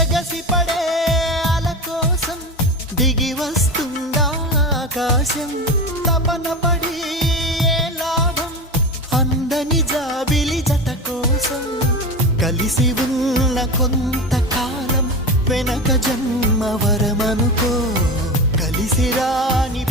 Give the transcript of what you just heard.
ఎగసి పడే అల కోసం దిగి వస్తుందా ఆకాశం, తపన పడి ఏ లాభం అందని జాబిలి జత కోసం. కలిసి ఉన్న కొంతకాలం వెనక జన్మ వరమనుకో, కలిసి రాని